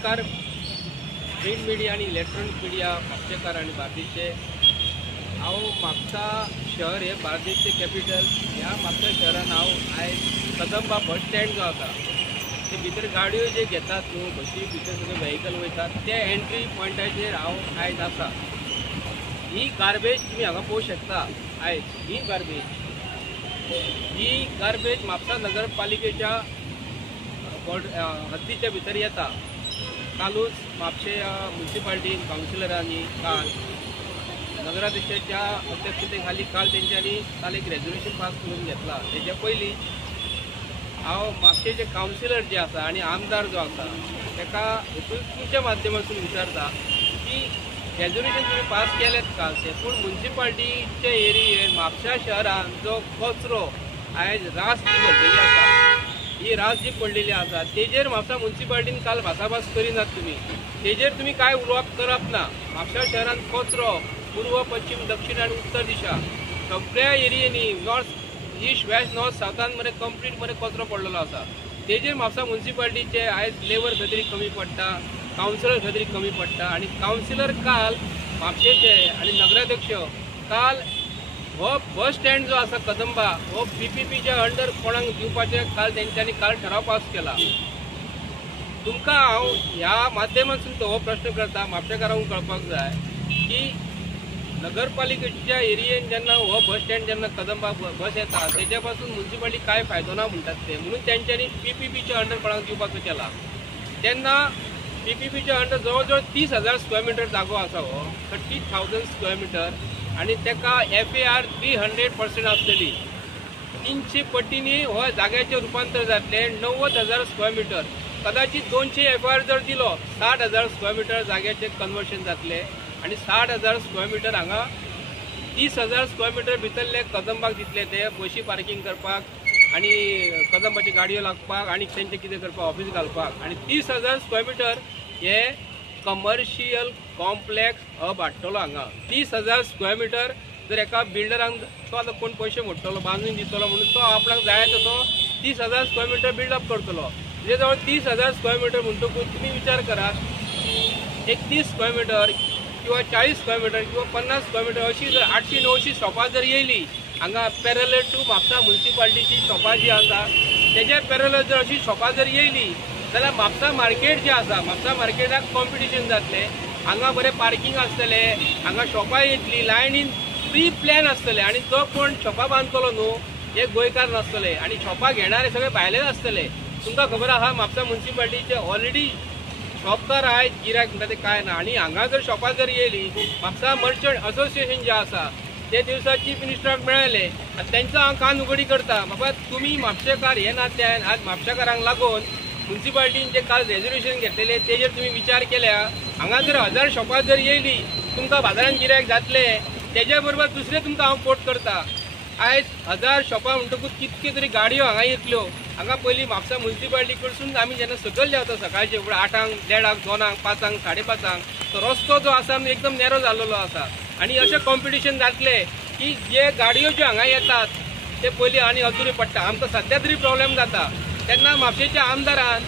नमस्कार. Print media आणि electronic media म्हापशेकार आणि बार्देशचे. हांव म्हापसा शहर हे बार्देशचे कॅपिटल. ह्या म्हापसा शहरान हांव आयज कदंबा बस स्टँड जो आसा ते भितर गाडयो जे घेतात न्हू, बशी भितर सगळे व्हेकल वयतात ते एंट्री पॉयंटाचेर हांव आयज आसा. ही गार्बेज तुम्ही हांगा पळोवंक शकता. आयज ही गार्बेज म्हापसा नगरपालिकेच्या हद्दीच्या भितर येता. कालूच म्हापशे म्युन्सिपाल्टीन कावन्सिलरांनी काल नगराध्यक्षाच्या अध्यक्षतेखाली काल एक रेझोल्युशन पास करून घेतला. तेच्या पयलीं हांव म्हापशेचे कावन्सिलर जे आसा आनी आमदार जो आसा ताका तुमच्या माध्यमातून विचारता की रेझोल्युशन तुम्ही पास केलेत काल ते, पूण म्युन्सिपाल्टीचे एरियेन म्हापशा शहरान जो कचरो आयज रास जी भरलेली आसा, ही रास जी पडलेली आसा तेजेर म्हापसा म्युन्सिपाल्टीन काल भासाभास करिनात तुम्ही. तेजेर तुम्ही काय उलोवप करप ना. म्हापशा शहरान कचरो पूर्व पश्चिम दक्षिण आणि उत्तर दिशा सगळ्या एरियेनी नॉर्थ ईस्ट वेस्ट नॉर्थ सावथान मरे कंप्लीट मरे कचरो पडलेलो आसा. तेजेर म्हापसा म्युन्सिपाल्टीचे आयज लेबर खत्री कमी पडटा, कावन्सिलर खत्री कमी पडटा. आणि कावन्सिलर काल म्हापशेचे आणि नगराध्यक्ष काल हो बस स्टँड जो आसा कदंबा हो PPPच्या अंडर कोणाक दिवपाचे काल तेंच्यांनी ठराव पास केला. तुमकां हांव ह्या माध्यमातून हो प्रश्न करता, म्हापशेकारांक कळपाक जाय की नगरपालिकेच्या एरियेन जेन्ना हो बस स्टँड जेन्ना कदंबा बस येता तेच्या पासून म्युन्सिपाल्टी काय फायदो ना म्हणटात ते, म्हणून तेंच्यांनी PPPच्या अंडर कोणाक दिवपाचो केला. तेन्ना PPPच्या अंडर जवळ जवळ 30,000 स्क्वेअर मिटर जागो आसा हो, 30,000 स्क्वेअर मिटर. आणि तेका FAR 300% आसतली. 300 पटींनी हो जाग्याचे रुपांतर जातले 90,000 स्क्वेअर मिटर. कदाचित 200 FAR जर दिलो 60,000 स्क्वेअर मिटर जाग्याचे कन्वर्शन जातले. आणि 60,000 स्क्वेअर मिटर हांगा 30,000 स्क्वेअर मिटर भितरले कदंबाक दितले ते बशी पार्किंग करपाक आणि कदंबाची गाडयो लागपाक आणि तेंचे कितें करपाक ऑफिस घालपाक. आणि 30,000 स्क्वेअर मिटर हे कमर्शियल कॉम्प्लेक्स हब हाडटलो हांगा. 30,000 स्क्वेअर मिटर जर एका बिल्डरांक तो आतां कोण पयशे मोडटलो बांदून दितलो म्हणून तो आपणाक जाय तसो 30,000 स्क्वेअर मिटर बिल्डअप करतलो. म्हणजे जवळ 30,000 स्क्वेअर मिटर म्हणटकूच तुम्ही विचार करात एक 30 स्क्वेअर मिटर किंवा 40 स्क्वेअर मिटर किंवा 50 स्क्वेअर मिटर अशी जर 800-900 शॉपां जर येयली हांगा पॅरलल टू म्हापसा म्युन्सिपाल्टीची शॉपां जी आसा तेच्या पॅरलल जर अशी शॉपां जर येयली जाल्यार म्हापसा मार्केट जे आसा म्हापसा मार्केटाक कॉम्पिटिशन जातले. हांगा बरें पार्किंग आसतले, हांगा शॉपां येतली, लायनीन प्री प्लॅन आसतले. आणि जो कोण शॉपां बांदतलो न्हू हे गोंयकार नासतले आणि शॉपां घेणारे सगळे भायलेच आसतले. तुमकां खबर आहा म्हापसा म्युन्सिपाल्टीचे ऑलरेडी शॉपकार आयज गिरायक म्हणटा ते काय ना. आणि हांगा जर शॉपां जर येयली म्हापसा मर्चंट असोसिएशन जे आसा ते दिवसा चीफ मिनिस्टराक मेळ्ळे आनी तेंचो हांव कान उगडी करता. बाबा तुमी म्हापशेकार हे नात्यान आज म्हापशेकारांक लागून म्युन्सिपाल्टीन जे काल रेझोल्युशन घेतलेले तेजेर तुम्ही विचार केल्या. हांगा जर 1000 शॉपां जर येयली तुमकां बाजारान गिरायक जातले. तेज्या बरोबर दुसरे तुमकां हांव कोट करता. आयज 1000 शॉपां म्हणटकूच कितके तरी गाडयो हांगा येतल्यो. हांगा पयलीं म्हापसा म्युन्सिपाल्टी कडसून आमी जेन्ना सकयल देंवता सकाळचे 8:00, 1:30, 2:00, 5:00, 5:30 तो रस्तो जो आसा एकदम नॅरो जाल्लो आसा. आणि अशें कॉम्पिटिशन जातले की जे गाडयो ज्यो हांगा येतात ते पयलीं आनी अधुरी पडटा. आमकां सद्या तरी प्रॉब्लेम जाता. तेन्ना म्हापशेच्या आमदारान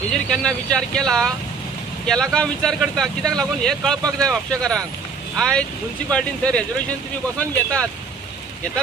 हेजेर केन्ना विचार केला का विचार करता. कित्याक लागून हे कळपाक जाय म्हापशेकारांक. आयज म्युन्सिपाल्टीन थंय रेझोल्युशन तुम्ही बसून घेतात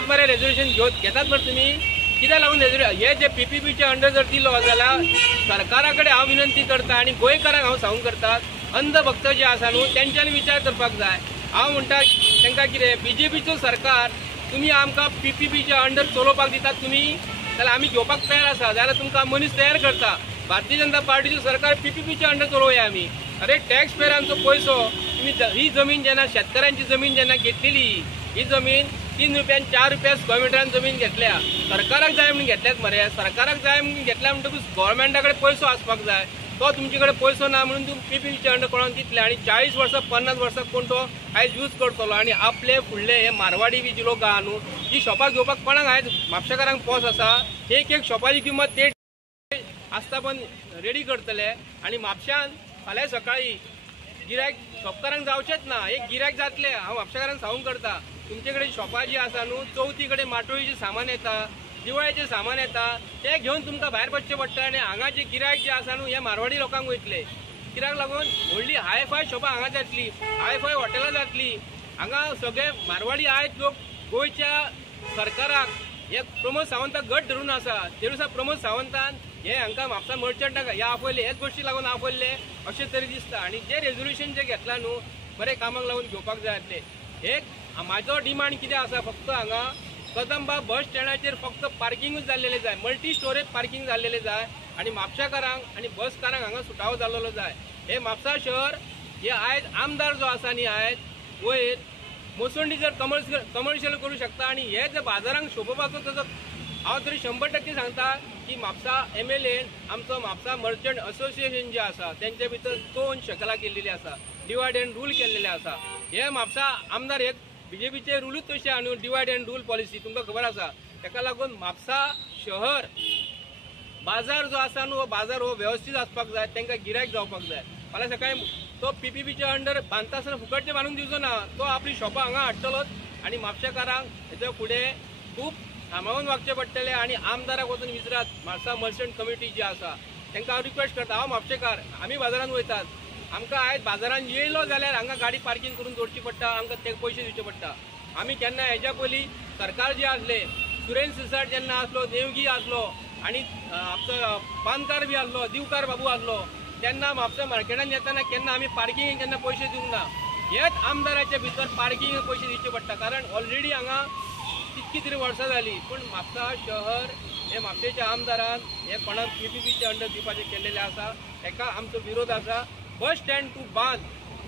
बरें रेझोल्युशन घेतात बरें तुम्ही. कित्याक लागून हे जे PPPच्या अंडर जर दिलो जाल्यार सरकारा कडेन हांव विनंती करता आणि गोंयकारांक हांव सांगूंक करता अंधभक्त जे आसा न्हू तेंच्यांनी विचार करपाक जाय. हांव म्हणटा तांकां कितें BJPचो सरकार तुम्ही आमकां PPPच्या अंडर चलोवपाक दितात तुम्ही जाल्यार आमी घेवपाक तयार आसा. जाल्यार तुमकां मनीस तयार करता. भारतीय जनता पार्टीचो सरकार PPPच्या अंडर चलोवया आमी. अरे टॅक्स पेयरांचो पयसो तुम्ही ही जमीन जेन्ना शेतकऱ्यांची जमीन जेन्ना घेतलेली ही जमीन 3 रुपयान 4 रुपया स्क्वेअर मिटरान जमीन घेतल्या. सरकाराक जाय म्हणून घेतल्यात मरे. सरकाराक जाय म्हणून घेतल्या म्हणटकूच गव्हर्मेंटा कडेन पयसो आसपाक जाय. तो तुमचे कडेन पयसो ना म्हणून तुम्ही PPPच्या अंडर कोणाक दितले. आणि 40 वर्सां 50 वर्सां कोण तो आयज यूज करतलो. आणि आपले फुडले हे मारवाडी बी जी लोक आहा न्हू ही शॉपां घेवपाक कोणाक आयज म्हापशेकारांक पोस आसा. एक शॉपाची किंमत ते आसता पण रेडी करतले. आणि म्हापशान फाल्यां सकाळी गिरायक शॉपकारांक जावचेच ना. एक गिरायक जातले. हांव म्हापशेकारांक सांगूंक करता तुमचे कडेन शॉपां जी आसा न्हू चवथी कडेन माटोळीचें सामान येता, दिवाळेचें सामान येता ते घेवन तुमकां भायर पडचें पडटा. आनी हांगा जे गिरायक जे आसा न्हू हे मारवाडी लोकांक वयतले. कित्याक लागून व्हडली हाय फाय शॉपां हांगा जातली, हाय फाय हॉटेलां जातली, हांगा सगळे मारवाडी आयज लोक गोंयच्या सरकाराक हे प्रमोद सावंताक घट धरून आसा. ते दिसा प्रमोद सावंतान हे हांकां म्हापसा मर्चंटाक हे आपयले, हेच गोश्टी लागून आपयले अशें तरी दिसता. आनी जे रेजोल्युशन जे घेतला न्हू बरे कामाक लागून घेवपाक जाय आसले. एक म्हाजो डिमांड कितें आसा, फक्त हांगा कदंबा बस स्टँडाचेर फक्त पार्किंगूच जाल्लेले जाय, मल्टी स्टोरेज पार्किंग जाल्लेले जाय आनी म्हापशाकारांक आनी बसकारांक हांगा सुटावो जाल्लो जाय. हे म्हापसा शहर हे आयज आमदार जो आसा न्ही आयज वयर मोसंडी जर कमर्शियल करूं शकता आनी हे जर बाजारांक शोभोवपाचो ताजो हांव तरी 100% सांगता की म्हापसा MLA आमचो म्हापसा मर्चंट असोसिएशन जे आसा तेंचे भितर 2 शकलां केल्लेली आसा, डिवायड एंड रूल केल्लेले आसा. हे म्हापसा आमदार एक BJPचे रूलच तशें आहा न्हू, डिवायड एंड रूल पॉलिसी तुमकां खबर आसा. ताका लागून म्हापसा शहर बाजार जो आसा न्हू, हो बाजार हो वेवस्थीत आसपाक जाय, तांकां गिरायक जावपाक जाय. फाल्यां सकाळीं तो PPPच्या अंडर बांदता आसतना फुकटचे बांदून दिवचो ना, तो आपली शॉपां हांगा हाडटलोच आनी म्हापशेकारांक हेच्या फुडें खूब सांबाळून वागचें पडटलें. आनी आमदाराक वचून विचारात, म्हापसा मर्चंट कमिटी जी आसा तांकां हांव रिक्वेस्ट करता, हांव म्हापशेकार, आमी बाजारांत वयतात, आमकां आयज बाजारांत येयलो जाल्यार हांगा गाडी पार्किंग करून दवरची पडटा, आमकां ते पयशे दिवचे पडटा. आमी केन्ना हेच्या पयलीं सरकार जे आसले, सुरेंद्र सिरसाट जेन्ना आसलो, देवगी आसलो आनी आमचो पानकार बी आसलो, दिवकार बाबू आसलो, तेन्ना म्हापसा मार्केटान येताना केन्ना आमी पार्किंग केन्ना पयशे दिवंक ना. हेच आमदाराच्या भितर पार्किंग पयशे दिवचे पडटा, कारण ऑलरेडी हांगा कितकी तरी वर्सां जाली. पूण म्हापसा शहर हे म्हापशेच्या आमदारान हे कोणाक PPPच्या अंडर दिवपाचें केल्लेलें आसा, हेका आमचो विरोध आसा. बस स्टँड तूं बांद,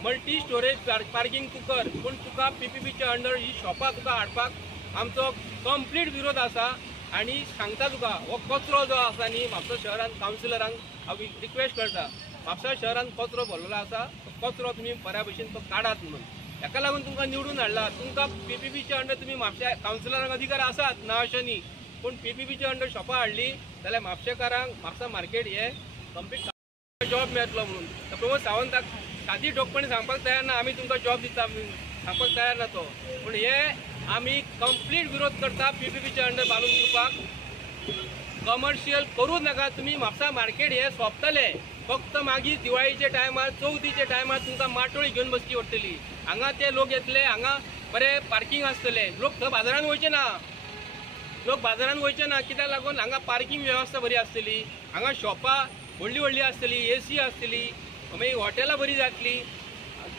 मल्टी स्टोरेज पार्किंग तूं कर, पूण तुका PPPच्या अंडर ही शॉपां तुका हाडपाक आमचो कंप्लीट विरोध आसा. आनी सांगता तुका, हो कचरो जो आसा न्ही म्हापसा शहरान कावन्सिलरांक हांव रिक्वेस्ट करता, म्हापसा शहरान कचरो भरलेलो आसा, तो कचरो तुमी बऱ्या भशेन तो काडात म्हणून. हेका लागून तुमकां निवडून हाडला. तुमकां PPPच्या अंडर तुमी म्हापशा कावन्सिलरांक अधिकार आसात ना अशें न्ही, पूण PPPच्या अंडर शॉपां हाडली जाल्यार म्हापशेकारांक म्हापसा मार्केट हे कंप्लीट जॉब मेळटलो म्हणून. प्रमोद सावंताक सादी ठोकपणी सांगपाक तयार ना, आमी तुमकां जॉब दिता सांगपाक तयार ना तो. पूण हे आमी कंप्लीट विरोध करता PPPच्या अंडर बांदून दिवपाक. कमर्शियल करूच नाका तुमी. म्हापसा मार्केट हे सोंपतले फक्त मागीर दिवाळीच्या टायमार, चवथीच्या टायमार तुमकां माटोळी घेवन बसची पडटली. हांगा ते लोक येतले, हांगा बरे पार्किंग आसतले, लोक थंय बाजारांत वयचे ना, लोक बाजारांत वयचे ना. कित्याक लागून हांगा पार्किंग वेवस्था बरी आसतली, हांगा शॉपां व्हडली व्हडली आसतली, AC आसतली, मागीर हॉटेलां बरी जातली,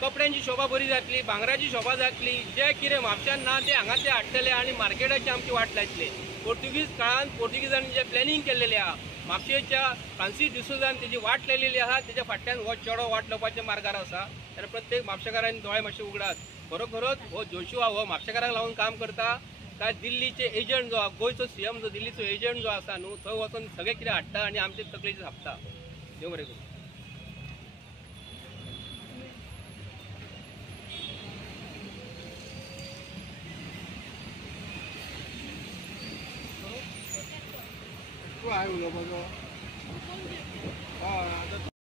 कपड्यांची शॉपां बरी जातली, भांगराची शॉपां जातली. जे कितें म्हापशान ना ते हांगा ते हाडटले आनी मार्केटाची आमची वाट लायतले. पोर्तुगीज काळान पोर्तुगीजांनी जे प्लॅनिंग केल्लेले आहा, म्हापशेच्या फ्रांसीस डिसोजान तेजी वाट लायलेली आहा, तेच्या फाटल्यान हो चेडो वाट लावपाच्या मार्गार आसा. जाल्यार प्रत्येक म्हापशेकारांनी दोळे मातशे उगडात. खरोखरोच हो जोशुआ हो म्हापशेकारांक लागून काम करता काय दिल्लीचे एजंट जो गोंयचो CM जो दिल्लीचो एजंट जो आसा न्हू, थंय वचून सगळे कितें हाडटा आनी आमचे तकलेचेर थापता. देव बरें करूं. आहे उलोवपाचो.